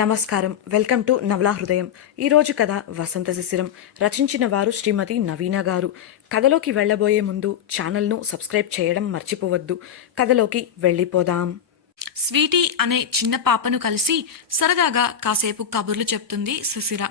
నమస్కారం. Welcome to నవలా హృదయం. ఈరోజు కథ వసంత శిశిరం. రచించిన వారు శ్రీమతి నవీన గారు. కథలోకి వెళ్ళబోయే ముందు ఛానల్ను సబ్స్క్రైబ్ చేయడం మర్చిపోవద్దు. కథలోకి వెళ్ళిపోదాం. స్వీటీ అనే చిన్న పాపను కలిసి సరదాగా కాసేపు కబుర్లు చెప్తుంది Shishira.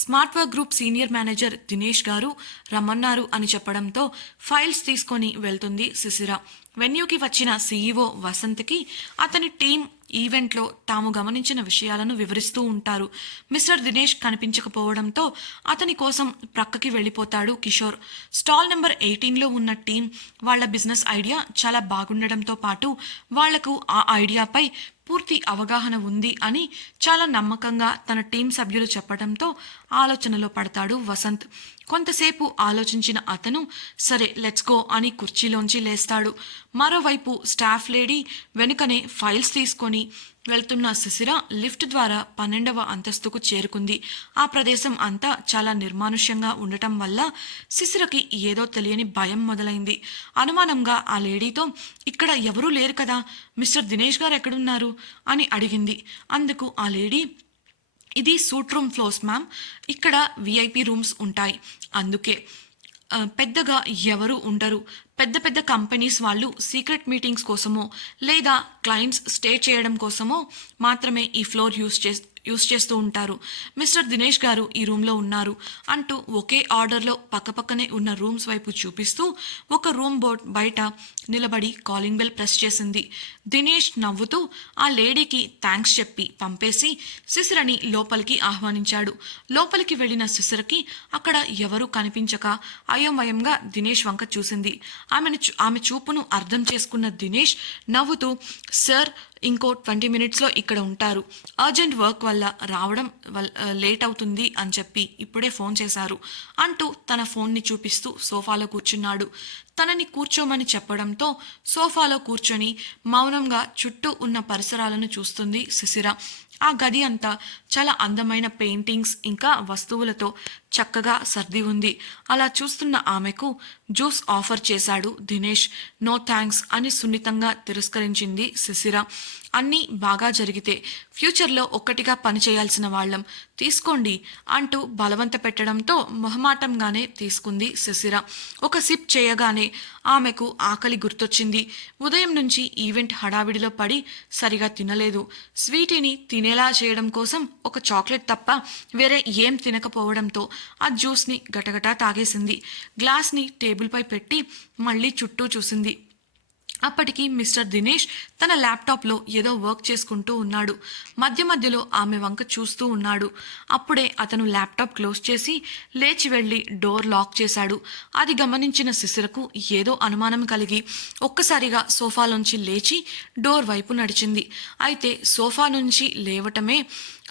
Smart work group senior manager Dinesh garu రమ్మన్నారు అని చెప్పడంతో ఫైల్స్ తీసుకొని వెళ్తుంది శిశిర. వెన్యూకి వచ్చిన సీఈఓ వసంత్కి అతని టీం ఈవెంట్లో తాము గమనించిన విషయాలను వివరిస్తూ ఉంటారు. మిస్టర్ దినేష్ కనిపించకపోవడంతో అతని కోసం ప్రక్కకి వెళ్ళిపోతాడు కిషోర్. స్టాల్ నెంబర్ 18లో ఉన్న టీం వాళ్ల బిజినెస్ ఐడియా చాలా బాగుండడంతో పాటు వాళ్లకు ఆ ఐడియాపై పూర్తి అవగాహన ఉంది అని చాలా నమ్మకంగా తన టీం సభ్యులు చెప్పడంతో ఆలోచనలో పడతాడు వసంత్. కొంతసేపు ఆలోచించిన అతను సరే లెట్స్ గో అని కుర్చీలోంచి లేస్తాడు. మరోవైపు స్టాఫ్ లేడీ వెనుకనే ఫైల్స్ తీసుకొని వెళ్తున్న శిశిర లిఫ్ట్ ద్వారా 12వ అంతస్తుకు చేరుకుంది. ఆ ప్రదేశం అంతా చాలా నిర్మానుష్యంగా ఉండటం వల్ల శిశిరకి ఏదో తెలియని భయం మొదలైంది. అనుమానంగా ఆ లేడీతో ఇక్కడ ఎవరూ లేరు కదా, మిస్టర్ దినేష్ గారు ఎక్కడున్నారు అని అడిగింది. అందుకు ఆ లేడీ, ఇది సూట్ రూమ్ ఫ్లోర్స్ మ్యామ్, ఇక్కడ విఐపి రూమ్స్ ఉంటాయి, అందుకే పెద్దగా ఎవరు ఉండరు. పెద్ద పెద్ద కంపెనీస్ వాళ్ళు సీక్రెట్ మీటింగ్స్ కోసమో లేదా క్లయింట్స్ స్టే చేయడం కోసమో మాత్రమే ఈ ఫ్లోర్ యూస్ చేస్తూ ఉంటారు. మిస్టర్ దినేష్ గారు ఈ రూమ్లో ఉన్నారు అంటూ ఒకే ఆర్డర్లో పక్కపక్కనే ఉన్న రూమ్స్ వైపు చూపిస్తూ ఒక రూమ్ బోర్డ్ బయట నిలబడి కాలింగ్ బెల్ ప్రెస్ చేసింది. దినేష్ నవ్వుతూ ఆ లేడీకి థ్యాంక్స్ చెప్పి పంపేసి శిశిరని లోపలికి ఆహ్వానించాడు. లోపలికి వెళ్ళిన శిశిరకి అక్కడ ఎవరూ కనిపించక అయోమయంగా దినేష్ వంక చూసింది. ఆమె చూపును అర్థం చేసుకున్న దినేష్ నవ్వుతూ, సార్ ఇంకో 20 మినిట్స్లో ఇక్కడ ఉంటారు, అర్జెంట్ వర్క్ వల్ల రావడం లేట్ అవుతుంది అని చెప్పి ఇప్పుడే ఫోన్ చేశారు అంటూ తన ఫోన్ని చూపిస్తూ సోఫాలో కూర్చున్నాడు. తనని కూర్చోమని చెప్పడంతో సోఫాలో కూర్చొని మౌనంగా చుట్టూ ఉన్న పరిసరాలను చూస్తుంది శిశిర. ఆ గది అంతా చాలా అందమైన పెయింటింగ్స్ ఇంకా వస్తువులతో చక్కగా సర్ది ఉంది. అలా చూస్తున్న ఆమెకు జ్యూస్ ఆఫర్ చేశాడు దినేష్. నో థ్యాంక్స్ అని సున్నితంగా తిరస్కరించింది శిశిర. అన్నీ బాగా జరిగితే ఫ్యూచర్లో ఒక్కటిగా పనిచేయాల్సిన వాళ్ళం, తీసుకోండి అంటూ బలవంత పెట్టడంతో మొహమాటంగానే తీసుకుంది శిశిర. ఒక సిప్ చేయగానే ఆమెకు ఆకలి గుర్తొచ్చింది. ఉదయం నుంచి ఈవెంట్ హడావిడిలో పడి సరిగా తినలేదు. స్వీటీని తినేలా చేయడం కోసం ఒక చాక్లెట్ తప్ప వేరే ఏం తినకపోవడంతో ఆ జ్యూస్ని గటగటా తాగేసింది. గ్లాస్ని టేబుల్పై పెట్టి మళ్ళీ చుట్టూ చూసింది. అప్పటికి మిస్టర్ దినేష్ తన ల్యాప్టాప్లో ఏదో వర్క్ చేసుకుంటూ ఉన్నాడు. మధ్య మధ్యలో ఆమె వంక చూస్తూ ఉన్నాడు. అప్పుడే అతను ల్యాప్టాప్ క్లోజ్ చేసి లేచి వెళ్ళి డోర్ లాక్ చేశాడు. అది గమనించిన శిశిరకు ఏదో అనుమానం కలిగి ఒక్కసారిగా సోఫాలోంచి లేచి డోర్ వైపు నడిచింది. అయితే సోఫా నుంచి లేవటమే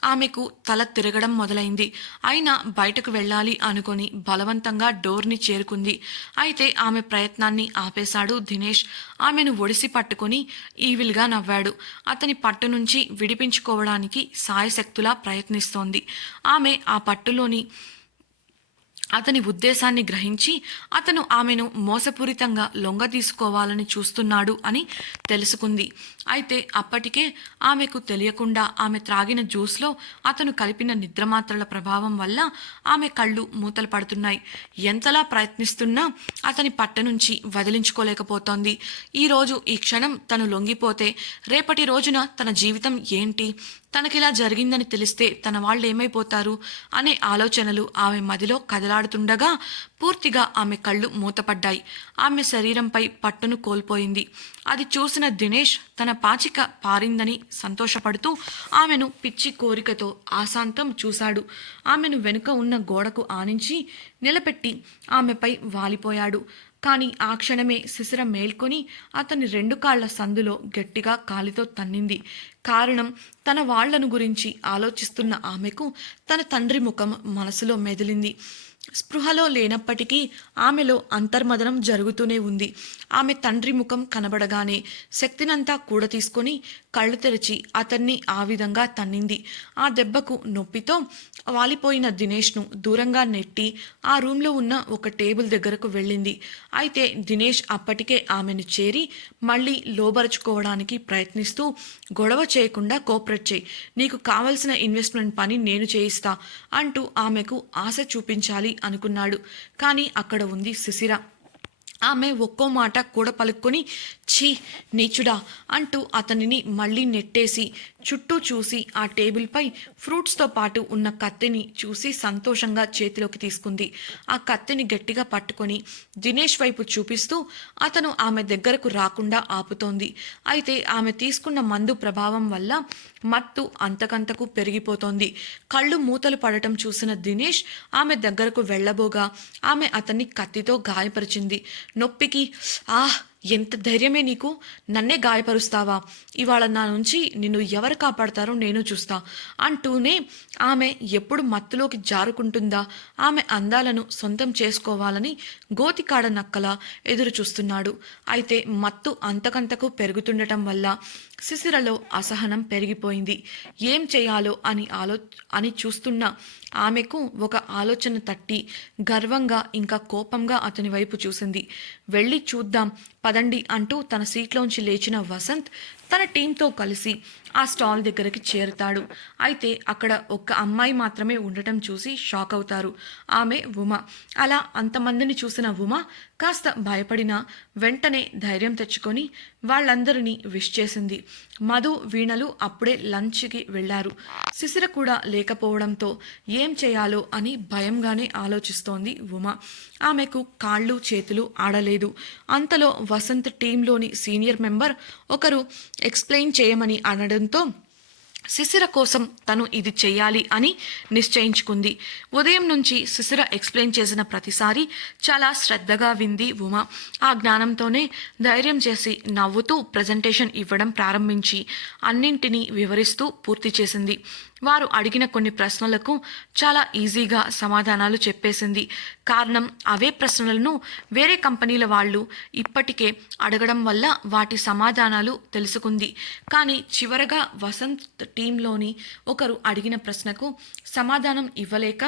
ఆమెకు తల తిరగడం మొదలైంది. అయినా బయటకు వెళ్ళాలి అనుకొని బలవంతంగా డోర్ని చేరుకుంది. అయితే ఆమె ప్రయత్నాన్ని ఆపేశాడు దినేష్. ఆమెను ఒడిసి పట్టుకొని ఈవిల్గా నవ్వాడు. అతని పట్టు నుంచి విడిపించుకోవడానికి సాయశక్తులా ప్రయత్నిస్తోంది. ఆమె ఆ పట్టులోని అతని ఉద్దేశాన్ని గ్రహించి అతను ఆమెను మోసపూరితంగా లొంగ తీసుకోవాలని చూస్తున్నాడు అని తెలుసుకుంది. అయితే అప్పటికే ఆమెకు తెలియకుండా ఆమె త్రాగిన జ్యూస్లో అతను కలిపిన నిద్రమాత్రల ప్రభావం వల్ల ఆమె కళ్ళు మూతలు పడుతున్నాయి. ఎంతలా ప్రయత్నిస్తున్నా అతని పట్ట నుంచి వదిలించుకోలేకపోతోంది. ఈరోజు ఈ క్షణం తను లొంగిపోతే రేపటి రోజున తన జీవితం ఏంటి, తనకిలా జరిగిందని తెలిస్తే తన వాళ్ళు ఏమైపోతారు అనే ఆలోచనలు ఆమె మదిలో కదలాడుతుండగా పూర్తిగా ఆమె కళ్ళు మూతపడ్డాయి. ఆమె శరీరంపై పట్టును కోల్పోయింది. అది చూసిన దినేష్ తన పాచిక పారిందని సంతోషపడుతూ ఆమెను పిచ్చి కోరికతో ఆశాంతం చూశాడు. ఆమెను వెనుక ఉన్న గోడకు ఆనించి నిలబెట్టి ఆమెపై వాలిపోయాడు. కానీ ఆ క్షణమే శిశిర మేల్కొని అతని 2 కాళ్ల సందులో గట్టిగా కాలితో తన్నింది. కారణం, తన వాళ్లను గురించి ఆలోచిస్తున్న ఆమెకు తన తండ్రి ముఖం మనసులో మెదిలింది. స్పృహలో లేనప్పటికీ ఆమెలో అంతర్మదనం జరుగుతూనే ఉంది. ఆమె తండ్రి ముఖం కనబడగానే శక్తినంతా కూడా తీసుకొని కళ్ళు తెరిచి అతన్ని ఆ విధంగా తన్నింది. ఆ దెబ్బకు నొప్పితో వాలిపోయిన దినేష్ను దూరంగా నెట్టి ఆ రూమ్లో ఉన్న ఒక టేబుల్ దగ్గరకు వెళ్ళింది. అయితే దినేష్ అప్పటికే ఆమెను చేరి మళ్ళీ లోబరుచుకోవడానికి ప్రయత్నిస్తూ గొడవ చేయకుండా కోఆపరేట్ చేయి, నీకు కావలసిన ఇన్వెస్ట్మెంట్ పని నేను చేయిస్తా అంటూ ఆమెకు ఆశ చూపించాలి అనుకున్నాడు. కానీ అక్కడ ఉంది శిశిర. ఆమె ఒక్కో మాట కూడా పలుక్కొని ఛీ నీచుడా అంటూ అతనిని మళ్ళీ నెట్టేసి చుట్టూ చూసి ఆ టేబుల్పై ఫ్రూట్స్తో పాటు ఉన్న కత్తిని చూసి సంతోషంగా చేతిలోకి తీసుకుంది. ఆ కత్తిని గట్టిగా పట్టుకొని దినేష్ వైపు చూపిస్తూ అతను ఆమె దగ్గరకు రాకుండా ఆపుతోంది. అయితే ఆమె తీసుకున్న మందు ప్రభావం వల్ల మత్తు అంతకంతకు పెరిగిపోతోంది. కళ్ళు మూతలు పడటం చూసిన దినేష్ ఆమె దగ్గరకు వెళ్ళబోగా ఆమె అతన్ని కత్తితో గాయపరిచింది. నొప్పికి ఎంత ధైర్యమే నీకు, నన్నే గాయపరుస్తావా, ఇవాళ నా నుంచి నిన్ను ఎవరు కాపాడతారో నేను చూస్తా అంటూనే ఆమె ఎప్పుడు మత్తులోకి జారుకుంటుందా, ఆమె అందాలను సొంతం చేసుకోవాలని గోతికాడ నక్కలా ఎదురు చూస్తున్నాడు. అయితే మత్తు అంతకంతకు పెరుగుతుండటం వల్ల శిశిరలో అసహనం పెరిగిపోయింది. ఏం చేయాలో అని చూస్తున్న ఆమెకు ఒక ఆలోచన తట్టి గర్వంగా ఇంకా కోపంగా అతని వైపు చూసింది. వెళ్ళి చూద్దాం పదండి అంటూ తన సీట్లోంచి లేచిన వసంత్ తన టీంతో కలిసి ఆ స్టాల్ దగ్గరికి చేరుతాడు. అయితే అక్కడ ఒక్క అమ్మాయి మాత్రమే ఉండటం చూసి షాక్ అవుతారు. ఆమె ఉమ. అలా అంతమందిని చూసిన ఉమ కాస్త భయపడినా వెంటనే ధైర్యం తెచ్చుకొని వాళ్ళందరినీ విష్ చేసింది. మధు, వీణలు అప్పుడే లంచ్కి వెళ్లారు. శిశిర కూడా లేకపోవడంతో ఏం చేయాలో అని భయంగానే ఆలోచిస్తోంది ఉమ. ఆమెకు కాళ్ళు చేతులు ఆడలేదు. అంతలో వసంత్ టీంలోని సీనియర్ మెంబర్ ఒకరు ఎక్స్ప్లెయిన్ చేయమని అనడంతో శిశిర కోసం తను ఇది చెయ్యాలి అని నిశ్చయించుకుంది. ఉదయం నుంచి శిశిర ఎక్స్ప్లెయిన్ చేసిన ప్రతిసారి చాలా శ్రద్ధగా వింది ఉమ. ఆ జ్ఞానంతోనే ధైర్యం చేసి నవ్వుతూ ప్రజెంటేషన్ ఇవ్వడం ప్రారంభించి అన్నింటినీ వివరిస్తూ పూర్తి చేసింది. వారు అడిగిన కొన్ని ప్రశ్నలకు చాలా ఈజీగా సమాధానాలు చెప్పేసింది. కారణం అవే ప్రశ్నలను వేరే కంపెనీల వాళ్ళు ఇప్పటికే అడగడం వల్ల వాటి సమాధానాలు తెలుసుకుంది. కానీ చివరగా వసంత్ టీంలోని ఒకరు అడిగిన ప్రశ్నకు సమాధానం ఇవ్వలేక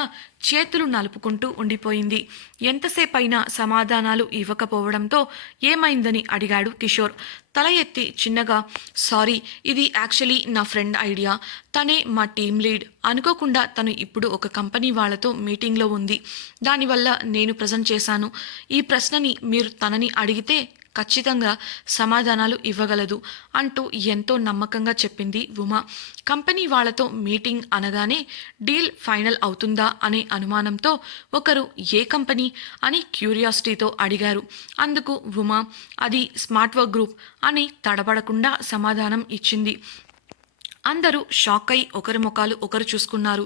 చేతులు నలుపుకుంటూ ఉండిపోయింది. ఎంతసేపైనా సమాధానాలు ఇవ్వకపోవడంతో ఏమైందని అడిగాడు కిషోర్. తల ఎత్తి చిన్నగా సారీ, ఇది యాక్చువల్లీ నా ఫ్రెండ్ ఐడియా, తనే మా టీం లీడ్. అనుకోకుండా తను ఇప్పుడు ఒక కంపెనీ వాళ్ళతో మీటింగ్లో ఉంది, దానివల్ల నేను ప్రజెంట్ చేశాను. ఈ ప్రశ్నని మీరు తనని అడిగితే ఖచ్చితంగా సమాధానాలు ఇవ్వగలదు అంటూ ఎంతో నమ్మకంగా చెప్పింది ఉమ. కంపెనీ వాళ్లతో మీటింగ్ అనగానే డీల్ ఫైనల్ అవుతుందా అనే అనుమానంతో ఒకరు ఏ కంపెనీ అని క్యూరియాసిటీతో అడిగారు. అందుకు ఉమ అది స్మార్ట్ వర్క్ గ్రూప్ అని తడబడకుండా సమాధానం ఇచ్చింది. అందరూ షాక్ అయి ఒకరి ముఖాలు ఒకరు చూసుకున్నారు.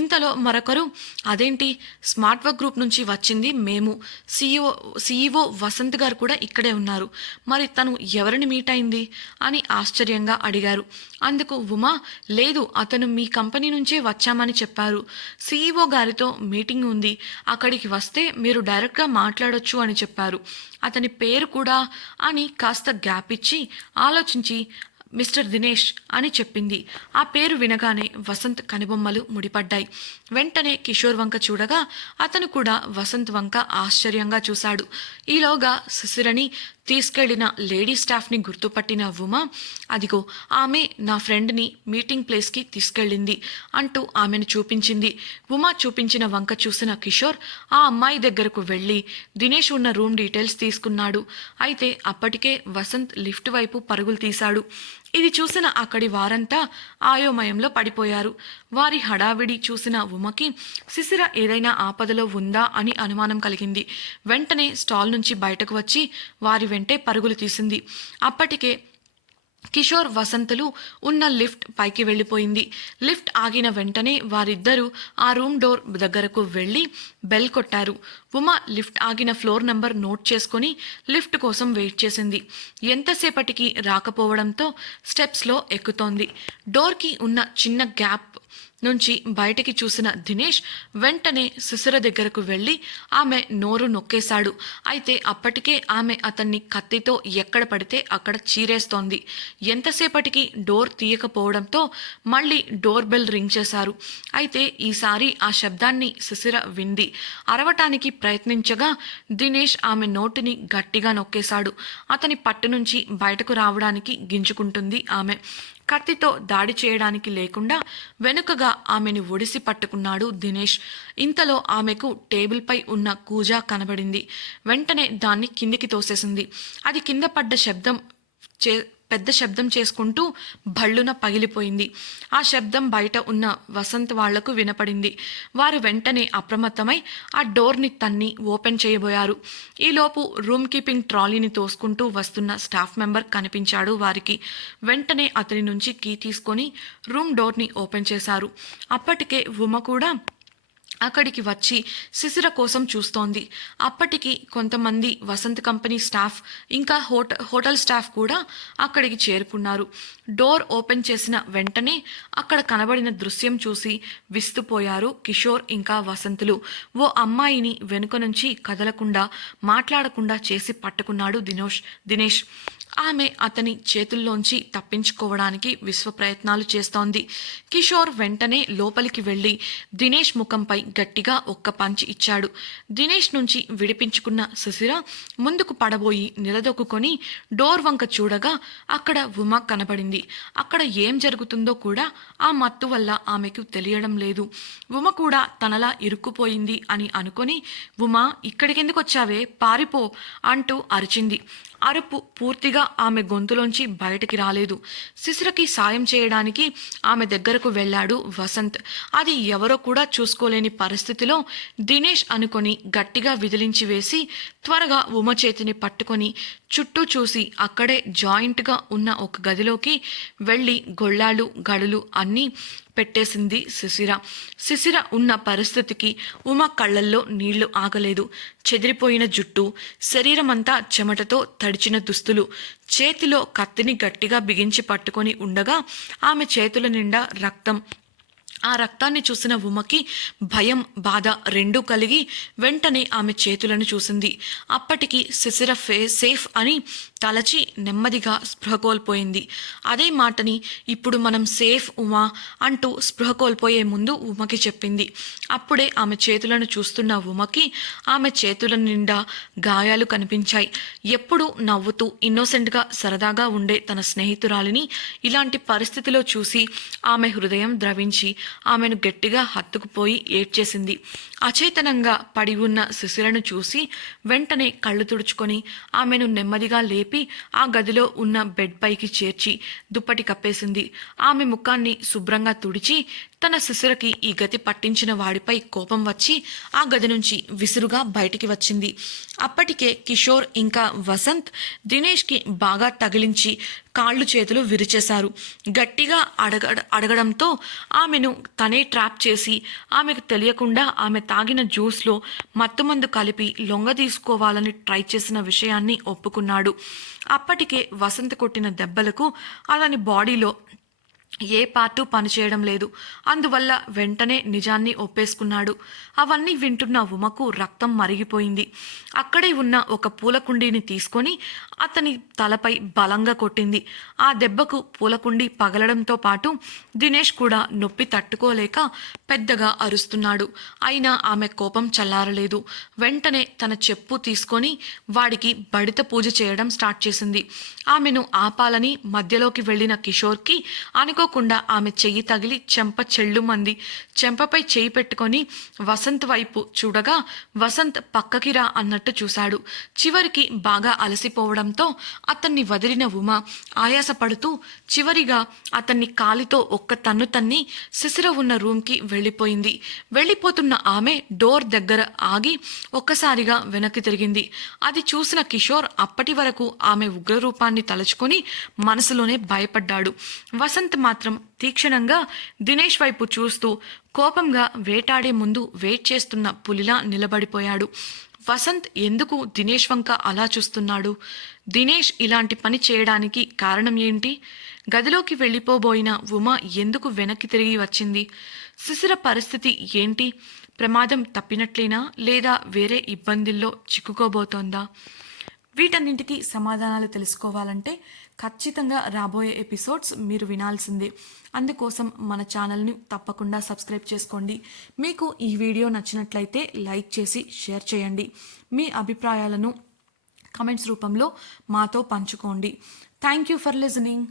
ఇంతలో మరొకరు అదేంటి, స్మార్ట్ వర్క్ గ్రూప్ నుంచి వచ్చింది మేము, సీఈఓ వసంత్ గారు కూడా ఇక్కడే ఉన్నారు, మరి తను ఎవరిని మీట్ అయింది అని ఆశ్చర్యంగా అడిగారు. అందుకు ఉమా లేదు, అతను మీ కంపెనీ నుంచే వచ్చామని చెప్పారు. సీఈఓ గారితో మీటింగ్ ఉంది, అక్కడికి వస్తే మీరు డైరెక్ట్గా మాట్లాడొచ్చు అని చెప్పారు. అతని పేరు కూడా అని కాస్త గ్యాప్ ఇచ్చి ఆలోచించి మిస్టర్ దినేష్ అని చెప్పింది. ఆ పేరు వినగానే వసంత్ కనుబొమ్మలు ముడిపడ్డాయి. వెంటనే కిషోర్ వంక చూడగా అతను కూడా వసంత్ వంక ఆశ్చర్యంగా చూశాడు. ఈలోగా శిశిరని తీసుకెళ్లిన లేడీ స్టాఫ్ని గుర్తుపట్టిన ఉమా అదిగో ఆమె నా ఫ్రెండ్ని మీటింగ్ ప్లేస్కి తీసుకెళ్ళింది అంటూ ఆమెను చూపించింది. ఉమా చూపించిన వంక చూసిన కిషోర్ ఆ అమ్మాయి దగ్గరకు వెళ్ళి దినేష్ ఉన్న రూమ్ డీటెయిల్స్ తీసుకున్నాడు. అయితే అప్పటికే వసంత్ లిఫ్ట్ వైపు పరుగులు తీశాడు. ఇది చూసిన అక్కడి వారంతా ఆయోమయంలో పడిపోయారు. వారి హడావిడి చూసిన ఉమకి శిశిర ఏదైనా ఆపదలో ఉందా అని అనుమానం కలిగింది. వెంటనే స్టాల్ నుంచి బయటకు వచ్చి వారి వెంటే పరుగులు తీసింది. అప్పటికే కిషోర్ వసంతులు ఉన్న లిఫ్ట్ పైకి వెళ్ళిపోయింది. లిఫ్ట్ ఆగిన వెంటనే వారిద్దరూ ఆ రూమ్ డోర్ దగ్గరకు వెళ్ళి బెల్ కొట్టారు. ఉమ లిఫ్ట్ ఆగిన ఫ్లోర్ నంబర్ నోట్ చేసుకుని లిఫ్ట్ కోసం వెయిట్ చేసింది. ఎంతసేపటికి రాకపోవడంతో స్టెప్స్లో ఎక్కుతోంది. డోర్కి ఉన్న చిన్న గ్యాప్ నుంచి బయటికి చూసిన దినేష్ వెంటనే శిశిర దగ్గరకు వెళ్ళి ఆమె నోరు నొక్కేశాడు. అయితే అప్పటికే ఆమె అతన్ని కత్తితో ఎక్కడ పడితే అక్కడ చీరేస్తోంది. ఎంతసేపటికి డోర్ తీయకపోవడంతో మళ్ళీ డోర్ బెల్ రింగ్ చేశారు. అయితే ఈసారి ఆ శబ్దాన్ని శిశిర వింది. అరవటానికి ప్రయత్నించగా దినేష్ ఆమె నోటిని గట్టిగా నొక్కేశాడు. అతని పట్టు నుంచి బయటకు రావడానికి గింజుకుంటుంది ఆమె. కత్తితో దాడి చేయడానికి లేకుండా వెనుకగా ఆమెను ఒడిసి పట్టుకున్నాడు దినేష్. ఇంతలో ఆమెకు టేబుల్పై ఉన్న కూజా కనబడింది. వెంటనే దాన్ని కిందికి తోసేసింది. అది కింద పడ్డ పెద్ద శబ్దం చేసుకుంటూ భళ్ళున పగిలిపోయింది. ఆ శబ్దం బయట ఉన్న వసంత్ వాళ్లకు వినపడింది. వారు వెంటనే అప్రమత్తమై ఆ డోర్ని తన్ని ఓపెన్ చేయబోయారు. ఈలోపు రూమ్ కీపింగ్ ట్రాలీని తోసుకుంటూ వస్తున్న స్టాఫ్ మెంబర్ కనిపించాడు వారికి. వెంటనే అతని నుంచి కీ తీసుకొని రూమ్ డోర్ని ఓపెన్ చేశారు. అప్పటికే ఉమ కూడా అక్కడికి వచ్చి శిశిర కోసం చూస్తోంది. అప్పటికి కొంతమంది వసంత్ కంపెనీ స్టాఫ్ ఇంకా హోటల్ స్టాఫ్ కూడా అక్కడికి చేరుకున్నారు. డోర్ ఓపెన్ చేసిన వెంటనే అక్కడ కనబడిన దృశ్యం చూసి విస్తుపోయారు కిషోర్ ఇంకా వసంతులు. ఓ అమ్మాయిని వెనుక నుంచి కదలకుండా మాట్లాడకుండా చేసి పట్టుకున్నాడు దినేష్. ఆమె అతని చేతుల్లోంచి తప్పించుకోవడానికి విశ్వ ప్రయత్నాలు చేస్తోంది. కిషోర్ వెంటనే లోపలికి వెళ్లి దినేష్ ముఖంపై గట్టిగా ఒక్క పంచి ఇచ్చాడు. దినేష్ నుంచి విడిపించుకున్న శిశిర ముందుకు పడబోయి నిలదొక్కుని డోర్ వంక చూడగా అక్కడ ఉమ కనబడింది. అక్కడ ఏం జరుగుతుందో కూడా ఆ మత్తు వల్ల ఆమెకు తెలియడం లేదు. ఉమ కూడా తనలా ఇరుక్కుపోయింది అని అనుకొని, ఉమా ఇక్కడికెందుకు వచ్చావే, పారిపో అంటూ అరిచింది. అరుపు పూర్తిగా ఆమె గొంతులోంచి బయటికి రాలేదు. శిశిరకి సాయం చేయడానికి ఆమె దగ్గరకు వెళ్ళాడు వసంత్. అది ఎవరో కూడా చూసుకోలేని పరిస్థితిలో దినేష్ అనుకొని గట్టిగా విదిలించి వేసి త్వరగా ఉమ చేతిని పట్టుకొని చుట్టూ చూసి అక్కడే జాయింట్గా ఉన్న ఒక గదిలోకి వెళ్ళి గొళ్ళాలు గడులు అన్నీ పెట్టేసింది శిశిర ఉన్న పరిస్థితికి ఉమ కళ్ళల్లో నీళ్లు ఆగలేదు. చెదిరిపోయిన జుట్టు, శరీరమంతా చెమటతో తడిచిన దుస్తులు, చేతిలో కత్తిని గట్టిగా బిగించి పట్టుకొని ఉండగా ఆమె చేతుల నిండా రక్తం. ఆ రక్తాన్ని చూసిన ఉమకి భయం, బాధ రెండూ కలిగి వెంటనే ఆమె చేతులను చూసింది. అప్పటికి శిశిర సేఫ్ అని తలచి నెమ్మదిగా స్పృహ కోల్పోయింది. అదే మాటని ఇప్పుడు మనం సేఫ్ ఉమా అంటూ స్పృహ కోల్పోయే ముందు ఉమకి చెప్పింది. అప్పుడే ఆమె చేతులను చూస్తున్న ఉమకి ఆమె చేతుల నిండా గాయాలు కనిపించాయి. ఎప్పుడూ నవ్వుతూ ఇన్నోసెంట్గా సరదాగా ఉండే తన స్నేహితురాలిని ఇలాంటి పరిస్థితిలో చూసి ఆమె హృదయం ద్రవించి ఆమెను గట్టిగా హత్తుకుపోయి ఏడ్చేసింది. అచేతనంగా పడి ఉన్న శిశిరను చూసి వెంటనే కళ్ళు తుడుచుకొని ఆమెను నెమ్మదిగా లేపి ఆ గదిలో ఉన్న బెడ్ పైకి చేర్చి దుప్పటి కప్పేసింది. ఆమె ముఖాన్ని శుభ్రంగా తుడిచి తన శిశిరకి ఈ గతి పట్టించిన వాడిపై కోపం వచ్చి ఆ గది నుంచి విసురుగా బయటికి వచ్చింది. అప్పటికే కిషోర్ ఇంకా వసంత్ దినేష్కి బాగా తగిలించి కాళ్ళు చేతులు విరిచేశారు. గట్టిగా అడగడంతో ఆమెను తనే ట్రాప్ చేసి ఆమెకు తెలియకుండా ఆమె తాగిన జ్యూస్లో మత్తుమందు కలిపి లొంగ తీసుకోవాలని ట్రై చేసిన విషయాన్ని ఒప్పుకున్నాడు. అప్పటికే వసంత్ కొట్టిన దెబ్బలకు అతని బాడీలో ఏ పార్టు పనిచేయడం లేదు. అందువల్ల వెంటనే నిజాన్ని ఒప్పేసుకున్నాడు. అవన్నీ వింటున్న ఉమకు రక్తం మరిగిపోయింది. అక్కడే ఉన్న ఒక పూల కుండీని తీసుకొని అతని తలపై బలంగా కొట్టింది. ఆ దెబ్బకు పూలకుండీ పగలడంతో పాటు దినేష్ కూడా నొప్పి తట్టుకోలేక పెద్దగా అరుస్తున్నాడు. అయినా ఆమె కోపం చల్లారలేదు. వెంటనే తన చెప్పు తీసుకొని వాడికి బడిత పూజ చేయడం స్టార్ట్ చేసింది. ఆమెను ఆపాలని మధ్యలోకి వెళ్లిన కిషోర్కి అనుకోకుండా ఆమె చెయ్యి తగిలి చెంప చెళ్ళుమంది. చెంపపై చెయ్యి పెట్టుకొని వసంత్ వైపు చూడగా వసంత్ పక్కకి రా అన్నట్టు చూశాడు. చివరికి బాగా అలసిపోవడంతో అతన్ని వదిలిన ఉమ ఆయాసపడుతూ చివరిగా అతన్ని కాలితో ఒక్క తన్ను తన్ని శిశిర ఉన్న రూమ్కి వెళ్ళిపోయింది. వెళ్ళిపోతున్న ఆమె డోర్ దగ్గర ఆగి ఒక్కసారిగా వెనక్కి తిరిగింది. అది చూసిన కిషోర్ అప్పటి వరకు ఆమె ఉగ్రరూపాన్ని తలుచుకొని మనసులోనే భయపడ్డాడు. వసంత్ మాత్రం తీక్షణంగా దినేష్ వైపు చూస్తూ కోపంగా వేటాడే ముందు వెయిట్ చేస్తున్న పులిలా నిలబడిపోయాడు. వసంత్ ఎందుకు దినేష్ వంక అలా చూస్తున్నాడు? దినేష్ ఇలాంటి పని చేయడానికి కారణం ఏంటి? గదిలోకి వెళ్ళిపోబోయిన ఉమ ఎందుకు వెనక్కి తిరిగి వచ్చింది? శిశిర పరిస్థితి ఏంటి? ప్రమాదం తప్పినట్లేనా లేదా వేరే ఇబ్బందుల్లో చిక్కుకోబోతోందా? వీటన్నింటికీ సమాధానాలు తెలుసుకోవాలంటే ఖచ్చితంగా రాబోయే ఎపిసోడ్స్ మీరు వినాల్సిందే. అందుకోసం మన ఛానల్ని తప్పకుండా సబ్స్క్రైబ్ చేసుకోండి. మీకు ఈ వీడియో నచ్చినట్లయితే లైక్ చేసి షేర్ చేయండి. మీ అభిప్రాయాలను కమెంట్స్ రూపంలో మాతో పంచుకోండి. Thank you for listening.